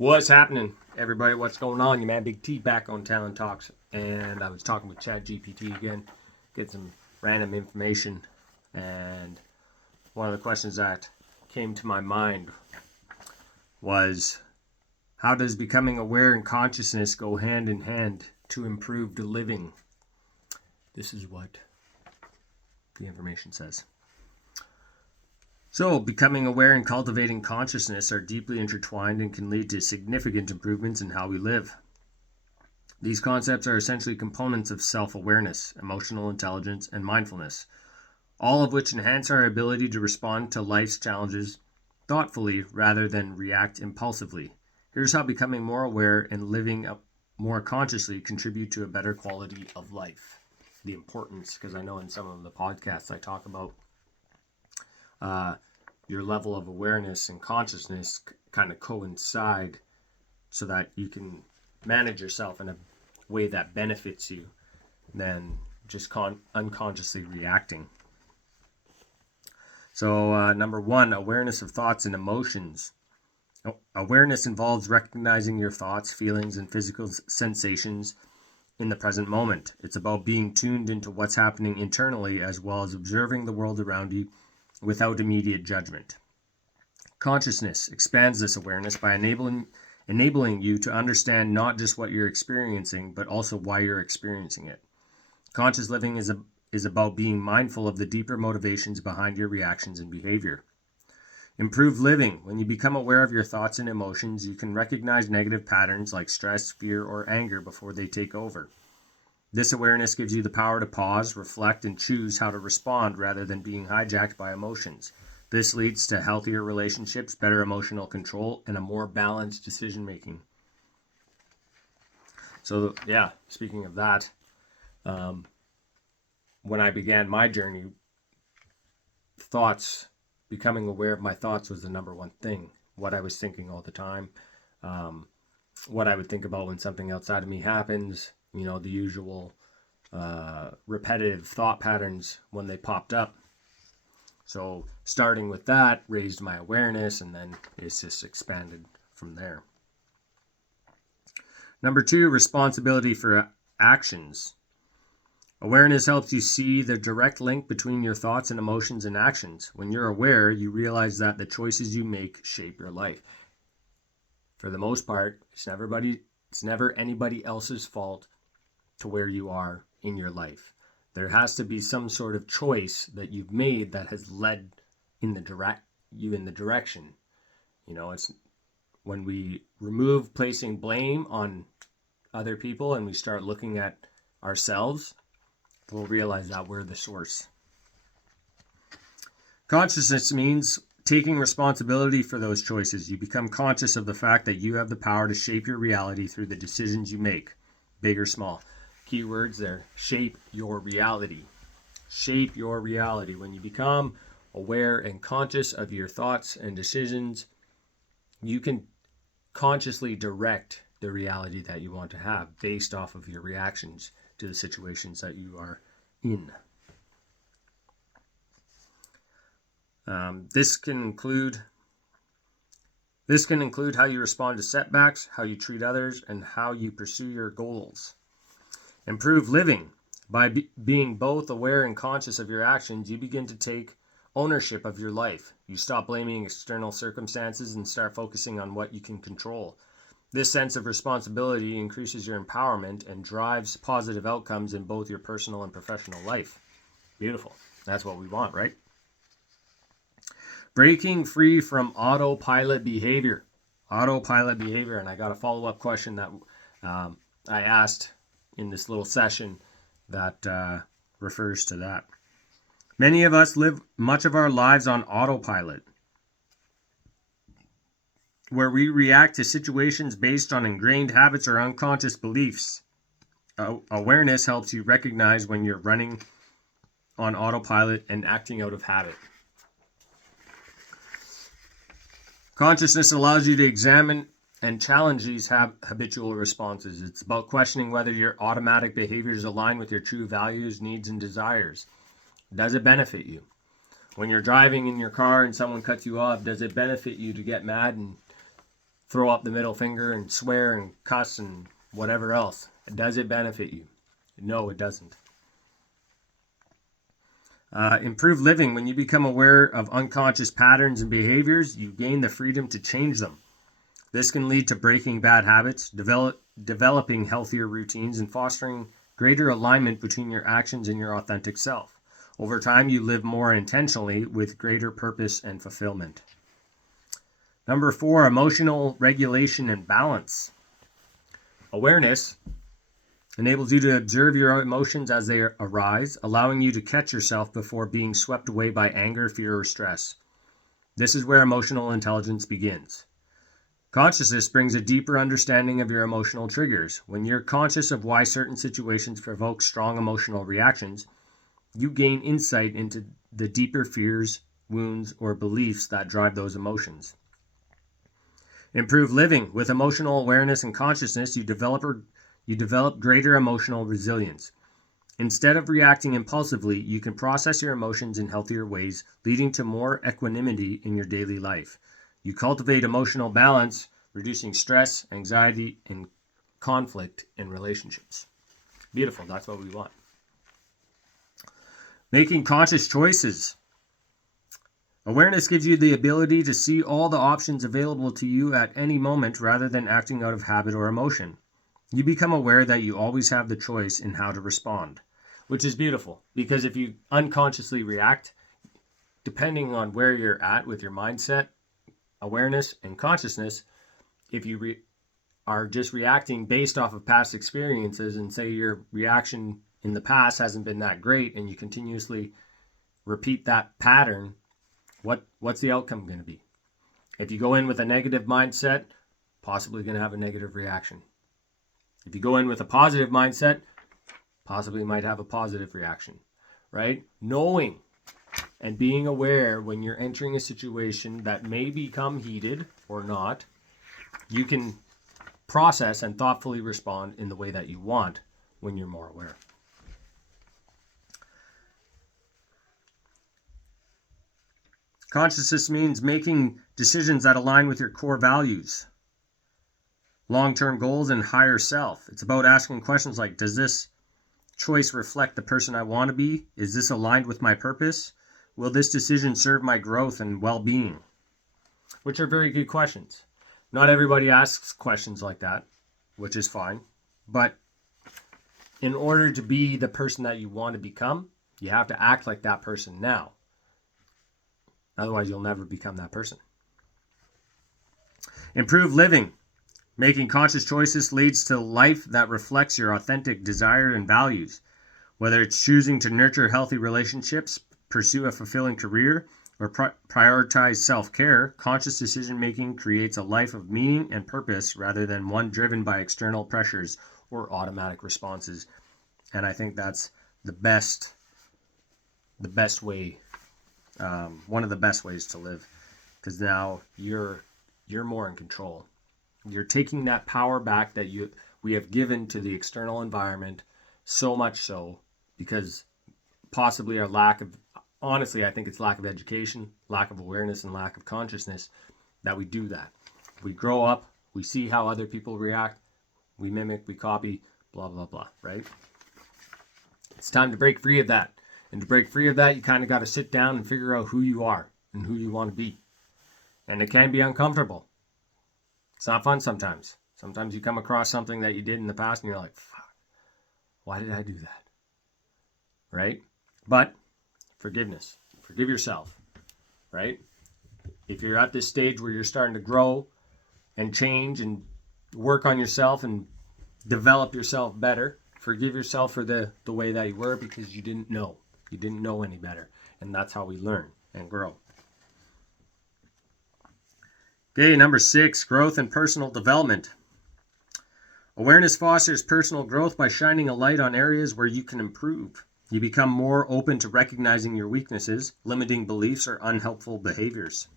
What's happening, everybody? What's going on? Your man Big T back on Talent Talks, and I was talking with Chad GPT again, get some random information, and one of the questions that came to my mind was, how does becoming aware and consciousness go hand in hand to improved living? This is what the information says. So, becoming aware and cultivating consciousness are deeply intertwined and can lead to significant improvements in how we live. These concepts are essentially components of self-awareness, emotional intelligence, and mindfulness, all of which enhance our ability to respond to life's challenges thoughtfully rather than react impulsively. Here's how becoming more aware and living more consciously contribute to a better quality of life. The importance, because I know in some of the podcasts I talk about your level of awareness and consciousness kind of coincide so that you can manage yourself in a way that benefits you than just unconsciously reacting. So number one, awareness of thoughts and emotions. Awareness involves recognizing your thoughts, feelings, and physical sensations in the present moment. It's about being tuned into what's happening internally as well as observing the world around you without immediate judgment. Consciousness expands this awareness by enabling you to understand not just what you're experiencing, but also why you're experiencing it. Conscious living is about being mindful of the deeper motivations behind your reactions and behavior. Improved living. When you become aware of your thoughts and emotions, you can recognize negative patterns like stress, fear, or anger before they take over. This awareness gives you the power to pause, reflect, and choose how to respond rather than being hijacked by emotions. This leads to healthier relationships, better emotional control, and a more balanced decision making. So, yeah, speaking of that, when I began my journey, becoming aware of my thoughts was the number one thing. What I was thinking all the time, what I would think about when something outside of me happens, the usual repetitive thought patterns when they popped up. So starting with that raised my awareness, and then it's just expanded from there. Number two, responsibility for actions. Awareness helps you see the direct link between your thoughts and emotions and actions. When you're aware, you realize that the choices you make shape your life. For the most part, it's never anybody else's fault to where you are in your life. There has to be some sort of choice that you've made that has led you in the direction. It's when we remove placing blame on other people and we start looking at ourselves, we'll realize that we're the source. Consciousness means taking responsibility for those choices. You become conscious of the fact that you have the power to shape your reality through the decisions you make, big or small. Key words there: shape your reality. Shape your reality. When you become aware and conscious of your thoughts and decisions, you can consciously direct the reality that you want to have based off of your reactions to the situations that you are in. This can include how you respond to setbacks, how you treat others, and how you pursue your goals. Improved living. By being both aware and conscious of your actions, you begin to take ownership of your life. You stop blaming external circumstances and start focusing on what you can control. This sense of responsibility increases your empowerment and drives positive outcomes in both your personal and professional life. Beautiful. That's what we want, right? Breaking free from autopilot behavior. Autopilot behavior, and I got a follow-up question that I asked in this little session that refers to that. Many of us live much of our lives on autopilot, where we react to situations based on ingrained habits or unconscious beliefs. Awareness helps you recognize when you're running on autopilot and acting out of habit. Consciousness allows you to examine and challenge these habitual responses. It's about questioning whether your automatic behaviors align with your true values, needs, and desires. Does it benefit you? When you're driving in your car and someone cuts you off, does it benefit you to get mad and throw up the middle finger and swear and cuss and whatever else. Does it benefit you? No, it doesn't. Improved living. When you become aware of unconscious patterns and behaviors, you gain the freedom to change them. This can lead to breaking bad habits, developing healthier routines, and fostering greater alignment between your actions and your authentic self. Over time, you live more intentionally with greater purpose and fulfillment. Number 4, emotional regulation and balance. Awareness enables you to observe your emotions as they arise, allowing you to catch yourself before being swept away by anger, fear, or stress. This is where emotional intelligence begins. Consciousness brings a deeper understanding of your emotional triggers. When you're conscious of why certain situations provoke strong emotional reactions, you gain insight into the deeper fears, wounds, or beliefs that drive those emotions. Improved living. With emotional awareness and consciousness, you develop greater emotional resilience. Instead of reacting impulsively, you can process your emotions in healthier ways, leading to more equanimity in your daily life. You cultivate emotional balance, reducing stress, anxiety, and conflict in relationships. Beautiful. That's what we want. Making conscious choices. Awareness gives you the ability to see all the options available to you at any moment rather than acting out of habit or emotion. You become aware that you always have the choice in how to respond, which is beautiful, because if you unconsciously react, depending on where you're at with your mindset, awareness, and consciousness, if you are just reacting based off of past experiences and say your reaction in the past hasn't been that great and you continuously repeat that pattern, what's the outcome going to be? If you go in with a negative mindset, possibly going to have a negative reaction. If you go in with a positive mindset, possibly might have a positive reaction, right? Knowing and being aware when you're entering a situation that may become heated or not, you can process and thoughtfully respond in the way that you want when you're more aware. Consciousness means making decisions that align with your core values, long-term goals, and higher self. It's about asking questions like, does this choice reflect the person I want to be? Is this aligned with my purpose? Will this decision serve my growth and well-being? Which are very good questions. Not everybody asks questions like that, which is fine. But in order to be the person that you want to become, you have to act like that person now. Otherwise, you'll never become that person. Improved living. Making conscious choices leads to life that reflects your authentic desire and values. Whether it's choosing to nurture healthy relationships, pursue a fulfilling career, or prioritize self-care, conscious decision-making creates a life of meaning and purpose rather than one driven by external pressures or automatic responses. And I think that's the best way, one of the best ways to live, because now you're more in control. You're taking that power back that we have given to the external environment, so much so because possibly our honestly, I think it's lack of education, lack of awareness, and lack of consciousness that we do that. We grow up, we see how other people react, we mimic, we copy, blah, blah, blah, right? It's time to break free of that. And to break free of that, you kind of got to sit down and figure out who you are and who you want to be. And it can be uncomfortable. It's not fun sometimes. Sometimes you come across something that you did in the past and you're like, fuck, why did I do that? Right? But forgiveness. Forgive yourself. Right? If you're at this stage where you're starting to grow and change and work on yourself and develop yourself better, forgive yourself for the way that you were, because you didn't know. You didn't know any better. And that's how we learn and grow. Okay, number 6, growth and personal development. Awareness fosters personal growth by shining a light on areas where you can improve. You become more open to recognizing your weaknesses, limiting beliefs, or unhelpful behaviors.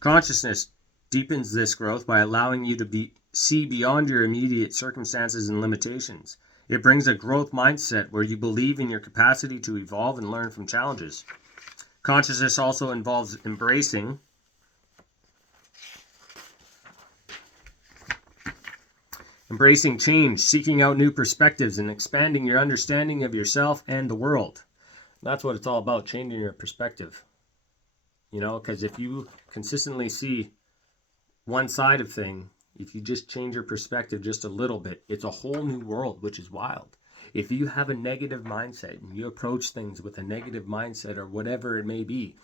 Consciousness deepens this growth by allowing you to see beyond your immediate circumstances and limitations. It brings a growth mindset where you believe in your capacity to evolve and learn from challenges. Consciousness also involves embracing Embracing change, seeking out new perspectives, and expanding your understanding of yourself and the world. That's what it's all about, changing your perspective. Because if you consistently see one side of thing, if you just change your perspective just a little bit, it's a whole new world, which is wild. If you have a negative mindset and you approach things with a negative mindset or whatever it may be,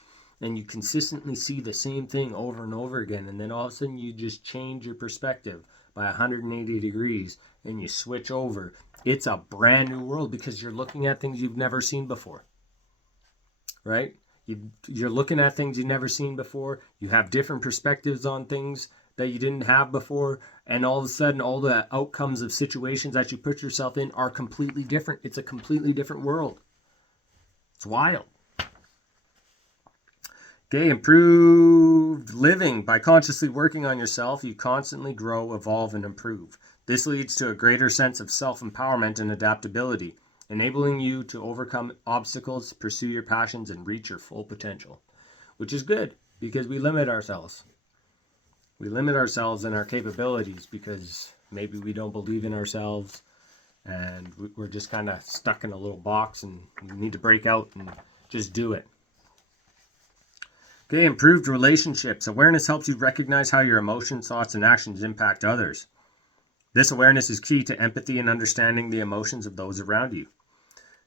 and you consistently see the same thing over and over again, and then all of a sudden you just change your perspective by 180 degrees and you switch over, it's a brand new world because you're looking at things you've never seen before, right? You're looking at things you've never seen before. You have different perspectives on things that you didn't have before, and all of a sudden all the outcomes of situations that you put yourself in are completely different. It's a completely different world. It's wild. Okay, improved living. By consciously working on yourself, you constantly grow, evolve, and improve. This leads to a greater sense of self-empowerment and adaptability, enabling you to overcome obstacles, pursue your passions, and reach your full potential, which is good because we limit ourselves. We limit ourselves and our capabilities because maybe we don't believe in ourselves and we're just kind of stuck in a little box and we need to break out and just do it. Okay, improved relationships. Awareness helps you recognize how your emotions, thoughts, and actions impact others. This awareness is key to empathy and understanding the emotions of those around you.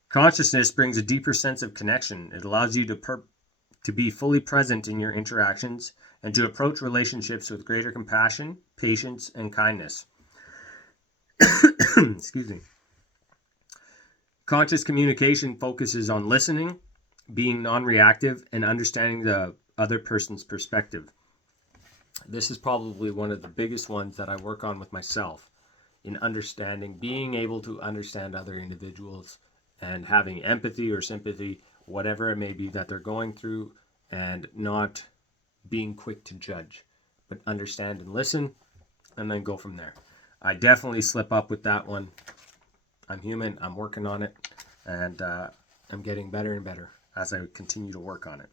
Consciousness brings a deeper sense of connection. It allows you to be fully present in your interactions and to approach relationships with greater compassion, patience, and kindness. Excuse me. Conscious communication focuses on listening, being non-reactive, and understanding the other person's perspective. This is probably one of the biggest ones that I work on with myself, in understanding, being able to understand other individuals and having empathy or sympathy, whatever it may be that they're going through, and not being quick to judge, but understand and listen, and then go from there. I definitely slip up with that one. I'm human, I'm working on it, and I'm getting better and better as I continue to work on it.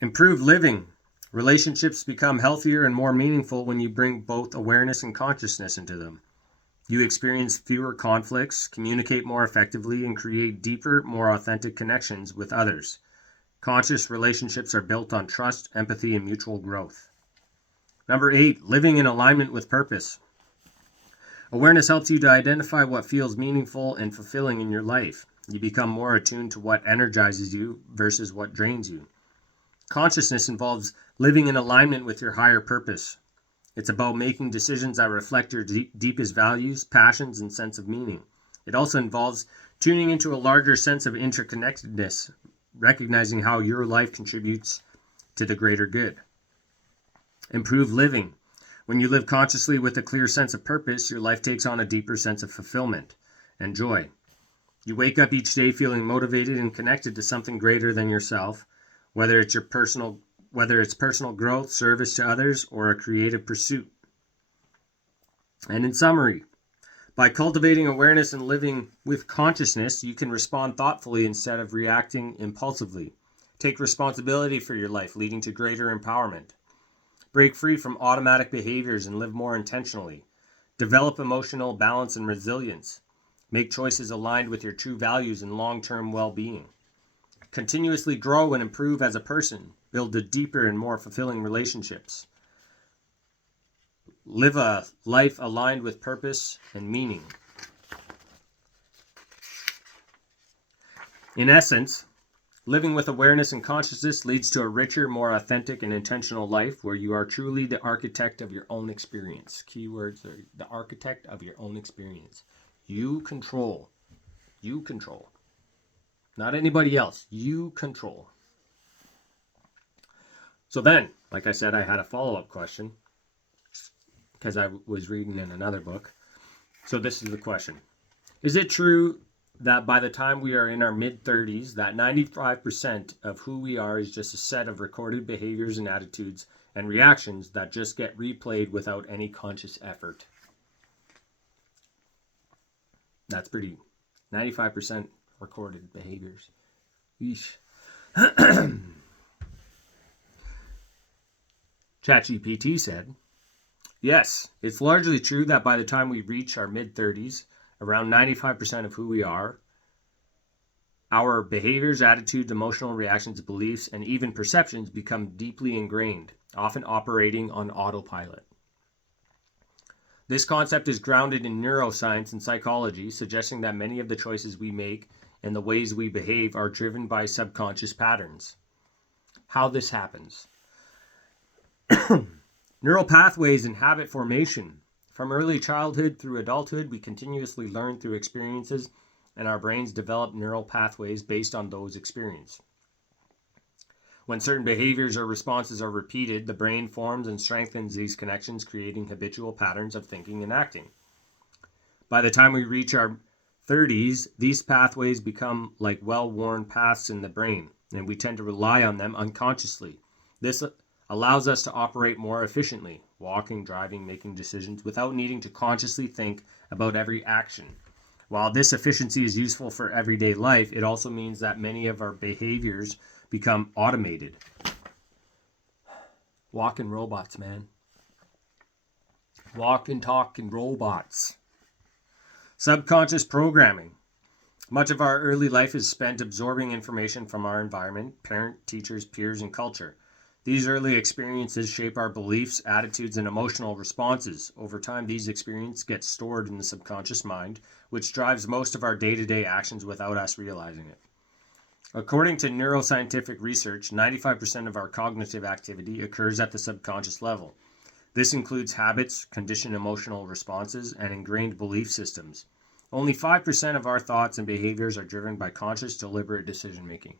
Improved living. Relationships become healthier and more meaningful when you bring both awareness and consciousness into them. You experience fewer conflicts, communicate more effectively, and create deeper, more authentic connections with others. Conscious relationships are built on trust, empathy, and mutual growth. Number 8, living in alignment with purpose. Awareness helps you to identify what feels meaningful and fulfilling in your life. You become more attuned to what energizes you versus what drains you. Consciousness involves living in alignment with your higher purpose. It's about making decisions that reflect your deepest values, passions, and sense of meaning. It also involves tuning into a larger sense of interconnectedness, recognizing how your life contributes to the greater good. Improved living. When you live consciously with a clear sense of purpose, your life takes on a deeper sense of fulfillment and joy. You wake up each day feeling motivated and connected to something greater than yourself, whether it's personal growth, service to others, or a creative pursuit. And in summary, by cultivating awareness and living with consciousness, you can respond thoughtfully instead of reacting impulsively. Take responsibility for your life, leading to greater empowerment. Break free from automatic behaviors and live more intentionally. Develop emotional balance and resilience. Make choices aligned with your true values and long-term well-being. Continuously grow and improve as a person. Build a deeper and more fulfilling relationships. Live a life aligned with purpose and meaning. In essence, living with awareness and consciousness leads to a richer, more authentic, and intentional life where you are truly the architect of your own experience. Keywords are the architect of your own experience. You control. You control. Not anybody else. You control. So then, like I said, I had a follow-up question because I was reading in another book. So this is the question. Is it true that by the time we are in our mid-30s, that 95% of who we are is just a set of recorded behaviors and attitudes and reactions that just get replayed without any conscious effort? That's pretty. 95% recorded behaviors. Yeesh. ChatGPT said, Yes, it's largely true that by the time we reach our mid-30s, around 95% of who we are, our behaviors, attitudes, emotional reactions, beliefs, and even perceptions become deeply ingrained, often operating on autopilot. This concept is grounded in neuroscience and psychology, suggesting that many of the choices we make and the ways we behave are driven by subconscious patterns. How this happens. Neural pathways and habit formation. From early childhood through adulthood, we continuously learn through experiences, and our brains develop neural pathways based on those experiences. When certain behaviors or responses are repeated, the brain forms and strengthens these connections, creating habitual patterns of thinking and acting. By the time we reach our 30s, these pathways become like well-worn paths in the brain, and we tend to rely on them unconsciously. This allows us to operate more efficiently, walking, driving, making decisions without needing to consciously think about every action. While this efficiency is useful for everyday life, it also means that many of our behaviors become automated. Walking robots, man. Walking, talking robots. Subconscious programming. Much of our early life is spent absorbing information from our environment, parent, teachers, peers, and culture. These early experiences shape our beliefs, attitudes, and emotional responses. Over time, these experiences get stored in the subconscious mind, which drives most of our day-to-day actions without us realizing it. According to neuroscientific research, 95% of our cognitive activity occurs at the subconscious level. This includes habits, conditioned emotional responses, and ingrained belief systems. Only 5% of our thoughts and behaviors are driven by conscious, deliberate decision making.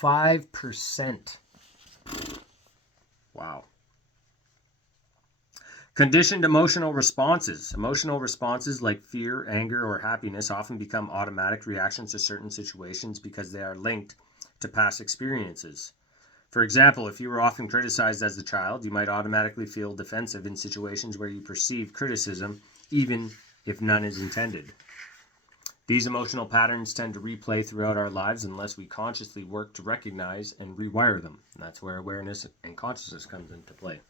5%. Wow. Conditioned emotional responses. Emotional responses like fear, anger, or happiness often become automatic reactions to certain situations because they are linked to past experiences. For example, if you were often criticized as a child, you might automatically feel defensive in situations where you perceive criticism, even if none is intended. These emotional patterns tend to replay throughout our lives unless we consciously work to recognize and rewire them. And that's where awareness and consciousness comes into play.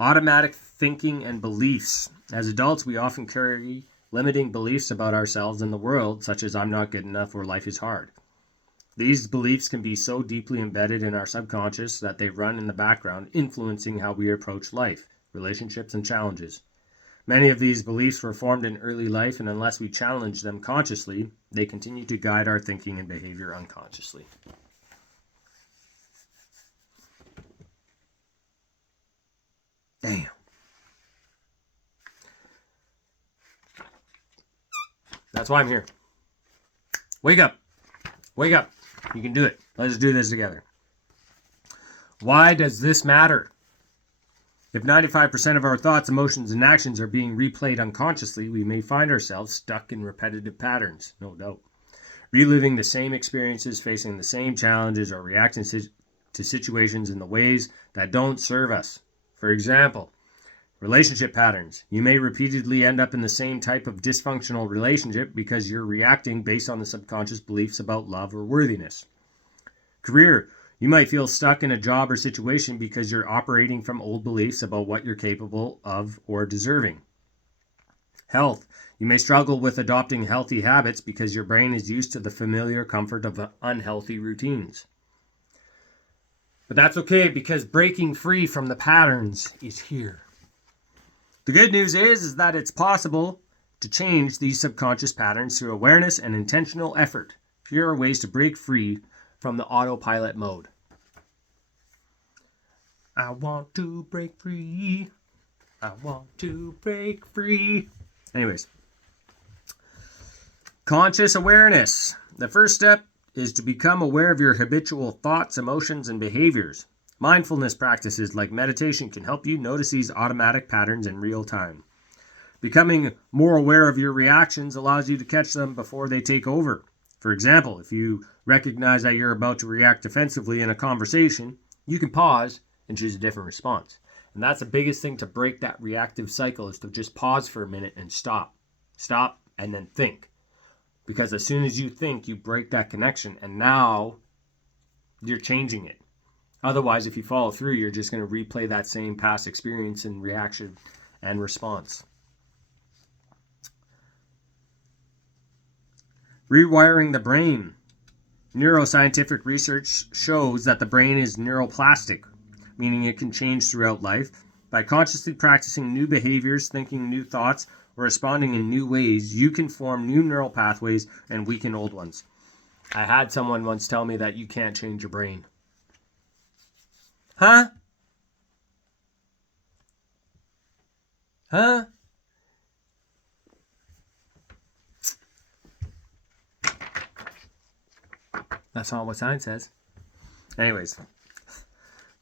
Automatic thinking and beliefs. As adults, we often carry limiting beliefs about ourselves and the world, such as I'm not good enough or life is hard. These beliefs can be so deeply embedded in our subconscious that they run in the background, influencing how we approach life, relationships, and challenges. Many of these beliefs were formed in early life, and unless we challenge them consciously, they continue to guide our thinking and behavior unconsciously. Damn. That's why I'm here. Wake up. Wake up. You can do it. Let's do this together. Why does this matter? If 95% of our thoughts, emotions, and actions are being replayed unconsciously, we may find ourselves stuck in repetitive patterns, no doubt. Reliving the same experiences, facing the same challenges, or reacting to situations in the ways that don't serve us. For example, relationship patterns. You may repeatedly end up in the same type of dysfunctional relationship because you're reacting based on the subconscious beliefs about love or worthiness. Career. You might feel stuck in a job or situation because you're operating from old beliefs about what you're capable of or deserving. Health. You may struggle with adopting healthy habits because your brain is used to the familiar comfort of unhealthy routines. But that's okay because breaking free from the patterns is here. The good news is that it's possible to change these subconscious patterns through awareness and intentional effort. Here are ways to break free from the autopilot mode. I want to break free. I want to break free. Anyways. Conscious awareness. The first step is to become aware of your habitual thoughts, emotions, and behaviors. Mindfulness practices like meditation can help you notice these automatic patterns in real time. Becoming more aware of your reactions allows you to catch them before they take over. For example, if you recognize that you're about to react defensively in a conversation, you can pause and choose a different response. And that's the biggest thing to break that reactive cycle, is to just pause for a minute and stop. Stop and then think. Because as soon as you think, you break that connection, and now you're changing it. Otherwise, if you follow through, you're just going to replay that same past experience and reaction and response. Rewiring the brain. Neuroscientific research shows that the brain is neuroplastic, meaning it can change throughout life. By consciously practicing new behaviors, thinking new thoughts, or responding in new ways, you can form new neural pathways and weaken old ones. I had someone once tell me that you can't change your brain. Huh? Huh? That's not what science says. Anyways,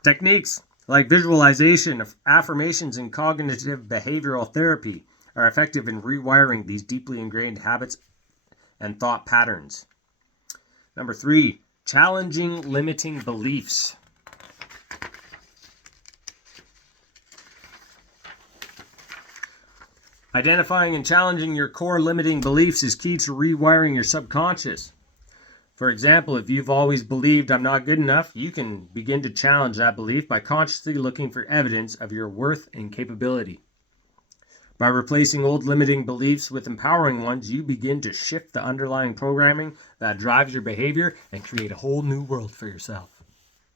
techniques like visualization, affirmations, and cognitive behavioral therapy are effective in rewiring these deeply ingrained habits and thought patterns. Number 3, challenging limiting beliefs. Identifying and challenging your core limiting beliefs is key to rewiring your subconscious. For example, if you've always believed I'm not good enough, you can begin to challenge that belief by consciously looking for evidence of your worth and capability. By replacing old limiting beliefs with empowering ones, you begin to shift the underlying programming that drives your behavior and create a whole new world for yourself.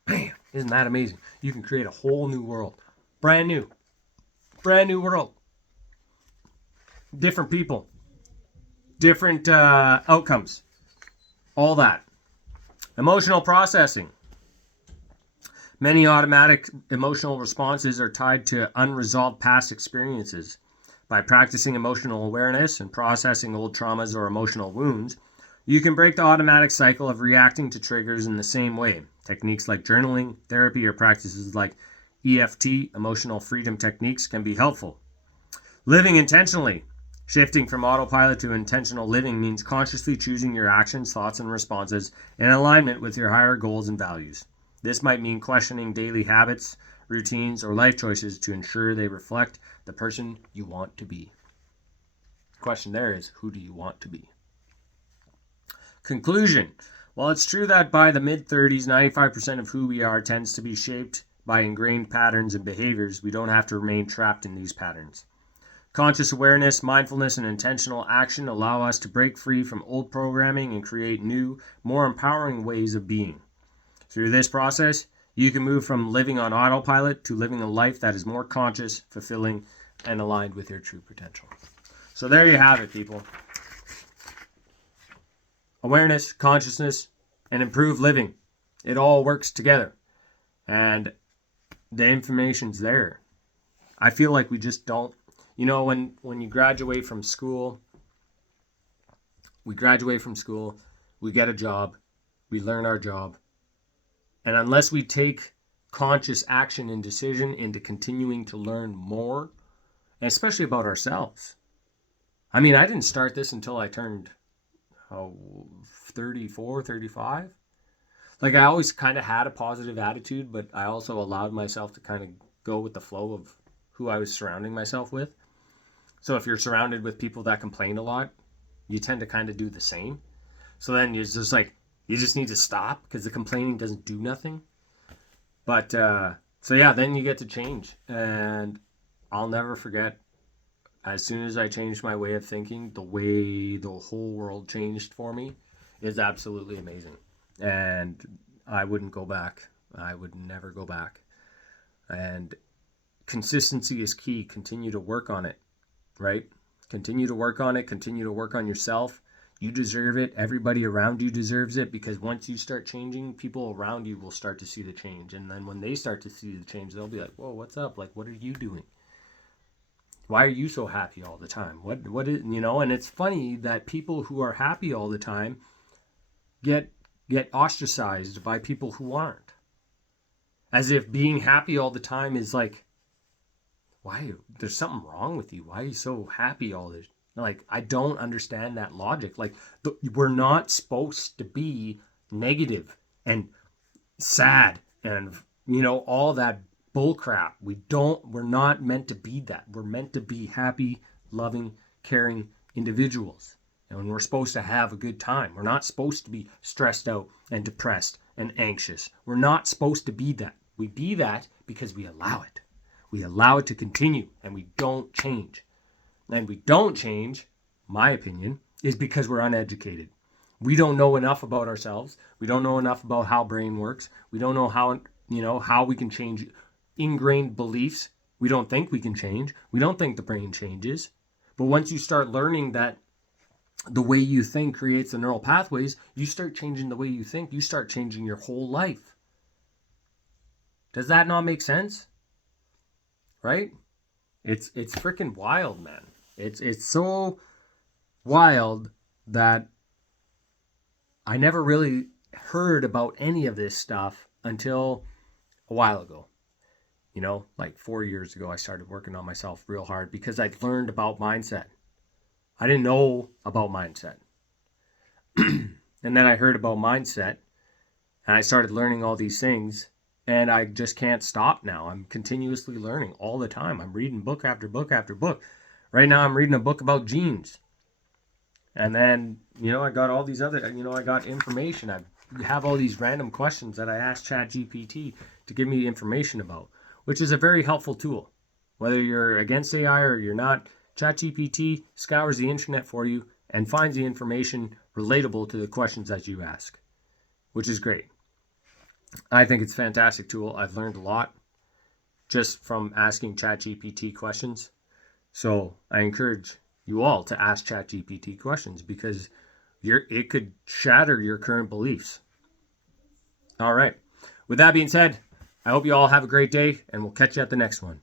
Bam! Isn't that amazing? You can create a whole new world. Brand new world. Different people. Different outcomes. All that. Emotional processing. Many automatic emotional responses are tied to unresolved past experiences. By practicing emotional awareness and processing old traumas or emotional wounds, you can break the automatic cycle of reacting to triggers in the same way. Techniques like journaling, therapy, or practices like EFT, emotional freedom techniques, can be helpful. Living intentionally. Shifting from autopilot to intentional living means consciously choosing your actions, thoughts, and responses in alignment with your higher goals and values. This might mean questioning daily habits, routines, or life choices to ensure they reflect the person you want to be. The question there is, who do you want to be? Conclusion. While it's true that by the mid-30s, 95% of who we are tends to be shaped by ingrained patterns and behaviors, we don't have to remain trapped in these patterns. Conscious awareness, mindfulness, and intentional action allow us to break free from old programming and create new, more empowering ways of being. Through this process, you can move from living on autopilot to living a life that is more conscious, fulfilling, and aligned with your true potential. So there you have it, people. Awareness, consciousness, and improved living. It all works together. And the information's there. I feel like we just don't. You know, when you graduate from school, we get a job, we learn our job. And unless we take conscious action and decision into continuing to learn more, especially about ourselves. I mean, I didn't start this until I turned 34, 35. Like, I always kind of had a positive attitude, but I also allowed myself to kind of go with the flow of who I was surrounding myself with. So if you're surrounded with people that complain a lot, you tend to kind of do the same. So then you just need to stop because the complaining doesn't do nothing. But then you get to change. And I'll never forget, as soon as I changed my way of thinking, the way the whole world changed for me is absolutely amazing. And I wouldn't go back. I would never go back. And consistency is key. Continue to work on it. Right? Continue to work on it. Continue to work on yourself. You deserve it. Everybody around you deserves it, because once you start changing, people around you will start to see the change. And then when they start to see the change, they'll be like, whoa, what's up? Like, what are you doing? Why are you so happy all the time? What is, and it's funny that people who are happy all the time get ostracized by people who aren't. As if being happy all the time is like, why? There's something wrong with you. Why are you so happy all this? Like, I don't understand that logic. Like, we're not supposed to be negative and sad and, all that bull crap. We're not meant to be that. We're meant to be happy, loving, caring individuals. And we're supposed to have a good time. We're not supposed to be stressed out and depressed and anxious. We're not supposed to be that. We be that because we allow it. We allow it to continue, and we don't change. And we don't change, my opinion, is because we're uneducated. We don't know enough about ourselves. We don't know enough about how brain works. We don't know how we can change ingrained beliefs. We don't think we can change. We don't think the brain changes. But once you start learning that the way you think creates the neural pathways, you start changing the way you think. You start changing your whole life. Does that not make sense? Right? It's freaking wild, man. It's so wild that I never really heard about any of this stuff until a while ago. Like 4 years ago, I started working on myself real hard because I'd learned about mindset. I didn't know about mindset. And then I heard about mindset and I started learning all these things, and I just can't stop now. I'm continuously learning all the time. I'm reading book after book after book. Right now I'm reading a book about genes. And then, I got all these other, I got information. I have all these random questions that I asked ChatGPT to give me information about, which is a very helpful tool. Whether you're against AI or you're not, ChatGPT scours the internet for you and finds the information relatable to the questions that you ask, which is great. I think it's a fantastic tool. I've learned a lot just from asking ChatGPT questions. So I encourage you all to ask ChatGPT questions because it could shatter your current beliefs. All right. With that being said, I hope you all have a great day, and we'll catch you at the next one.